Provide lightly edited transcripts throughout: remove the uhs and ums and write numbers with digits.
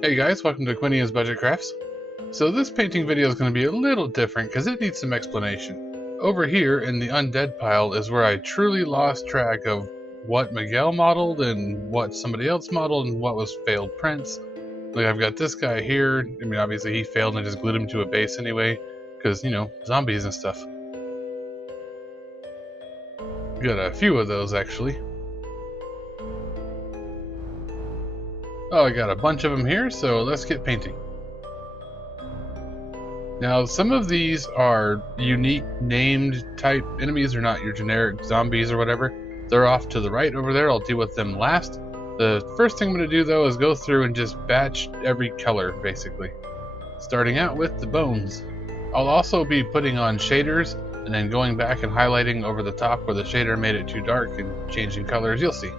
Hey guys, welcome to Quinian's Budget Crafts. So this painting video is going to be a little different because it needs some explanation. Over here in the undead pile is where I truly lost track of what Miguel modeled and what somebody else modeled and what was failed prints. Like I've got this guy here. I mean, obviously he failed and I just glued him to a base anyway because, you know, zombies and stuff. Got a few of those actually. Oh, I got a bunch of them here, so let's get painting. Now, some of these are unique named type enemies. They're not your generic zombies or whatever. They're off to the right over there. I'll deal with them last. The first thing I'm going to do, though, is go through and just batch every color, basically. Starting out with the bones. I'll also be putting on shaders and then going back and highlighting over the top where the shader made it too dark and changing colors. You'll see.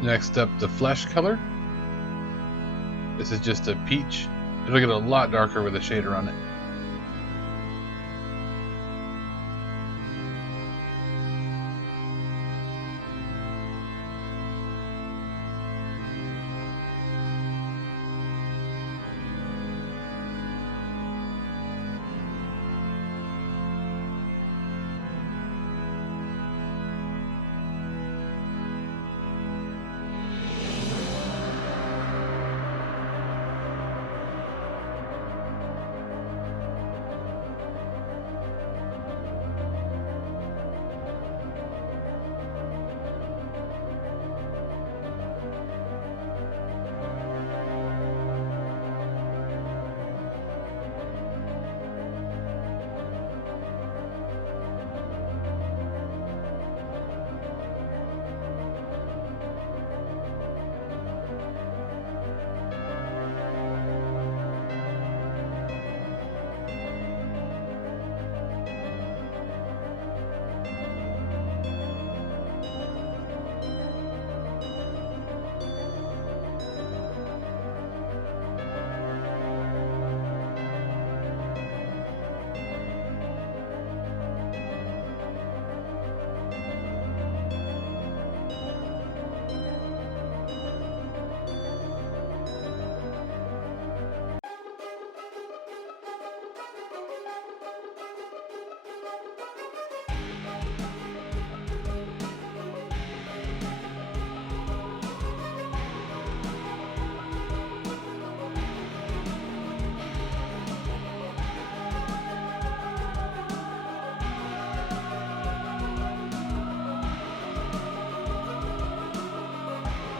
Next up, the flesh color. This is just a peach. It'll get a lot darker with a shader on it.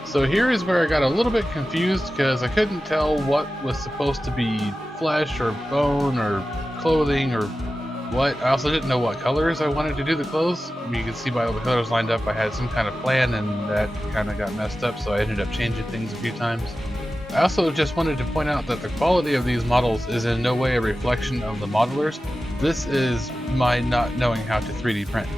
So here is where I got a little bit confused because I couldn't tell what was supposed to be flesh or bone or clothing or what. I also didn't know what colors I wanted to do the clothes. You can see by all the colors lined up I had some kind of plan, and that kind of got messed up, so I ended up changing things a few times. I also just wanted to point out that the quality of these models is in no way a reflection of the modelers. This is my not knowing how to 3D print.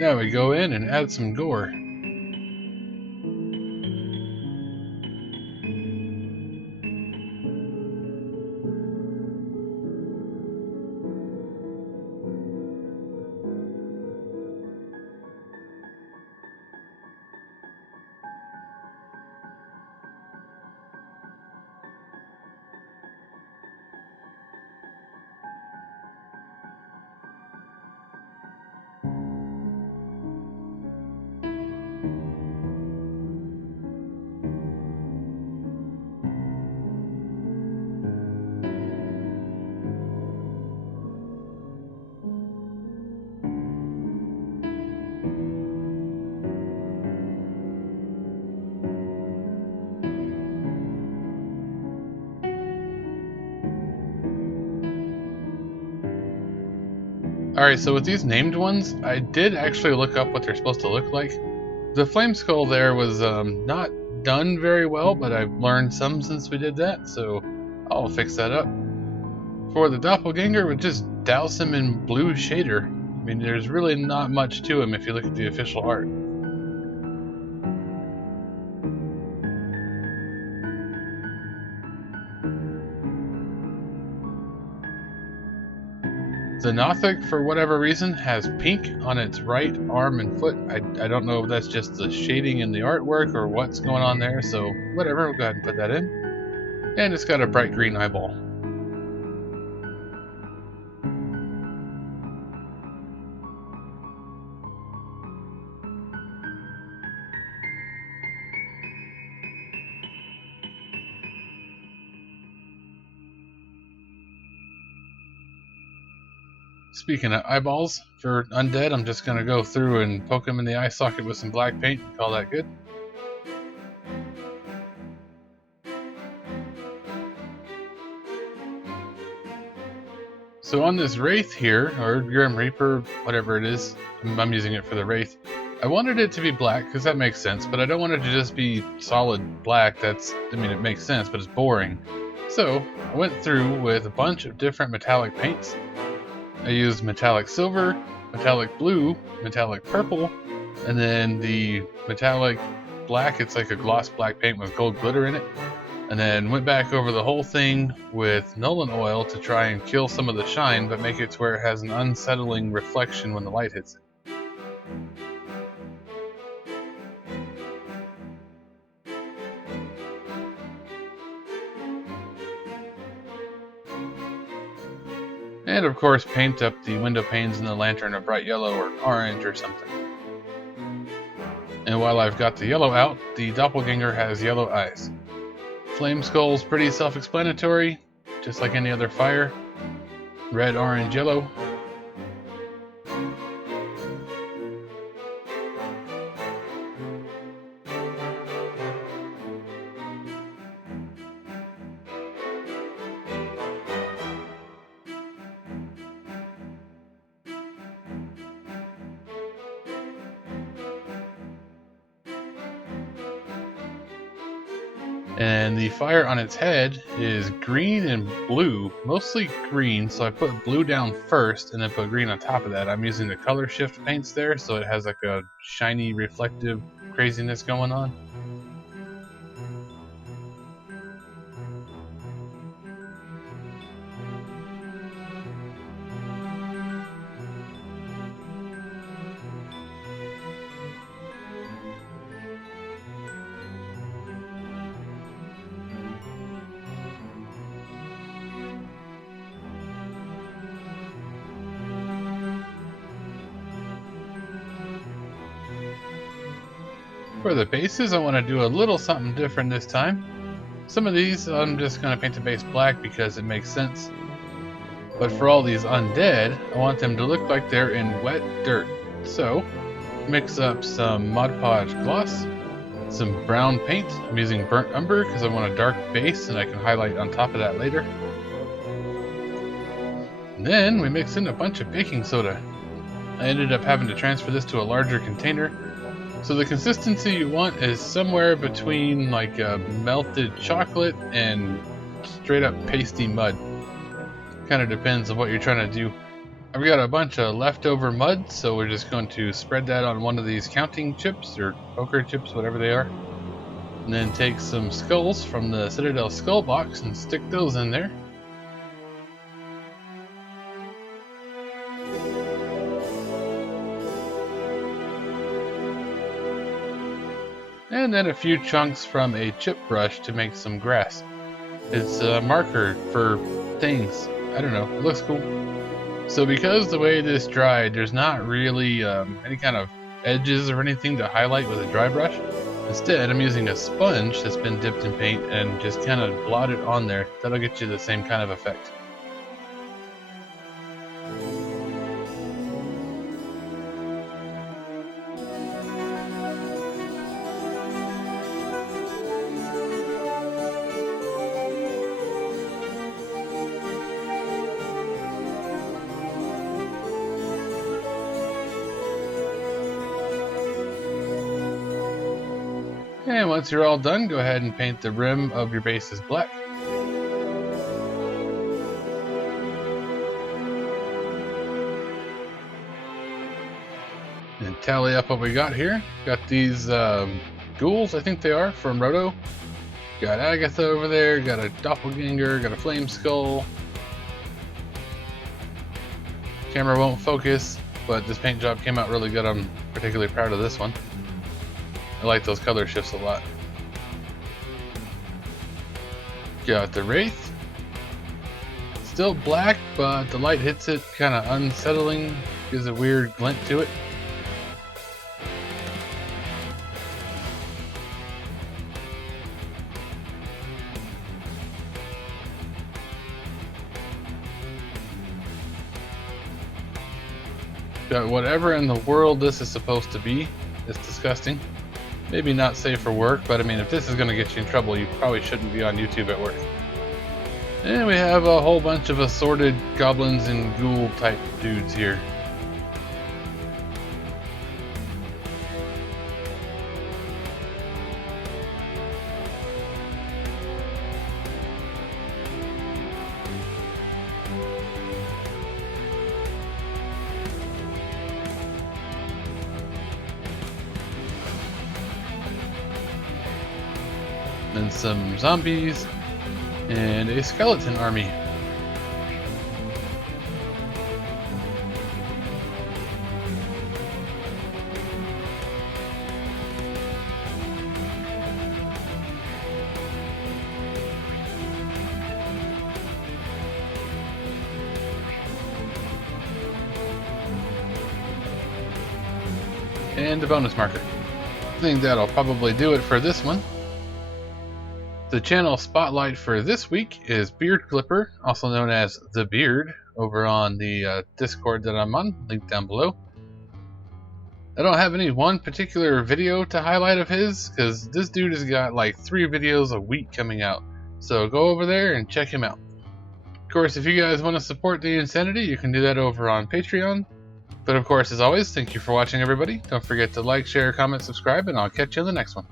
Now we go in and add some gore. Alright, so with these named ones, I did actually look up what they're supposed to look like. The flame skull there was not done very well, but I've learned some since we did that, so I'll fix that up. For the doppelganger, we just douse him in blue shader. I mean, there's really not much to him if you look at the official art. The Nothic, for whatever reason, has pink on its right arm and foot. I don't know if that's just the shading in the artwork or what's going on there, so whatever, we'll go ahead and put that in. And it's got a bright green eyeball. Speaking of eyeballs, for undead, I'm just going to go through and poke them in the eye socket with some black paint and call that good. So on this Wraith here, or Grim Reaper, whatever it is, I'm using it for the Wraith, I wanted it to be black because that makes sense, but I don't want it to just be solid black. I mean, it makes sense, but it's boring. So I went through with a bunch of different metallic paints. I used metallic silver, metallic blue, metallic purple, and then the metallic black, it's like a gloss black paint with gold glitter in it. And then went back over the whole thing with Nolan oil to try and kill some of the shine, but make it to where it has an unsettling reflection when the light hits it. And of course paint up the window panes in the lantern a bright yellow or orange or something. And while I've got the yellow out, the doppelganger has yellow eyes. Flame skull's pretty self-explanatory, just like any other fire. Red, orange, yellow. And the fire on its head is green and blue, mostly green, so I put blue down first and then put green on top of that. I'm using the color shift paints there, so it has like a shiny reflective craziness going on. For the bases, I want to do a little something different this time. Some of these I'm just going to paint the base black because it makes sense. But for all these undead, I want them to look like they're in wet dirt. So, mix up some Mod Podge gloss, some brown paint. I'm using burnt umber because I want a dark base and I can highlight on top of that later. And then we mix in a bunch of baking soda. I ended up having to transfer this to a larger container. So the consistency you want is somewhere between like a melted chocolate and straight up pasty mud. Kind of depends on what you're trying to do. I've got a bunch of leftover mud, so we're just going to spread that on one of these counting chips, or poker chips, whatever they are. And then take some skulls from the Citadel skull box and stick those in there. And then a few chunks from a chip brush to make some grass. It's a marker for things. I don't know, it looks cool. So because the way this dried, there's not really any kind of edges or anything to highlight with a dry brush. Instead, I'm using a sponge that's been dipped in paint and just kind of blot it on there. That'll get you the same kind of effect. And once you're all done, go ahead and paint the rim of your bases black. And tally up what we got here. Got these ghouls, I think they are, from Roto. Got Agatha over there, got a doppelganger, got a flame skull. Camera won't focus, but this paint job came out really good. I'm particularly proud of this one. I like those color shifts a lot. Got the Wraith. Still black, but the light hits it kind of unsettling. Gives a weird glint to it. Got whatever in the world this is supposed to be. It's disgusting. Maybe not safe for work, but I mean, if this is going to get you in trouble, you probably shouldn't be on YouTube at work. And we have a whole bunch of assorted goblins and ghoul type dudes here. And some zombies, and a skeleton army. And a bonus marker. I think that'll probably do it for this one. The channel spotlight for this week is Beard Clipper, also known as The Beard, over on the Discord that I'm on, linked down below. I don't have any one particular video to highlight of his, because this dude has got like 3 videos a week coming out. So go over there and check him out. Of course, if you guys want to support the Insanity, you can do that over on Patreon. But of course, as always, thank you for watching, everybody. Don't forget to like, share, comment, subscribe, and I'll catch you in the next one.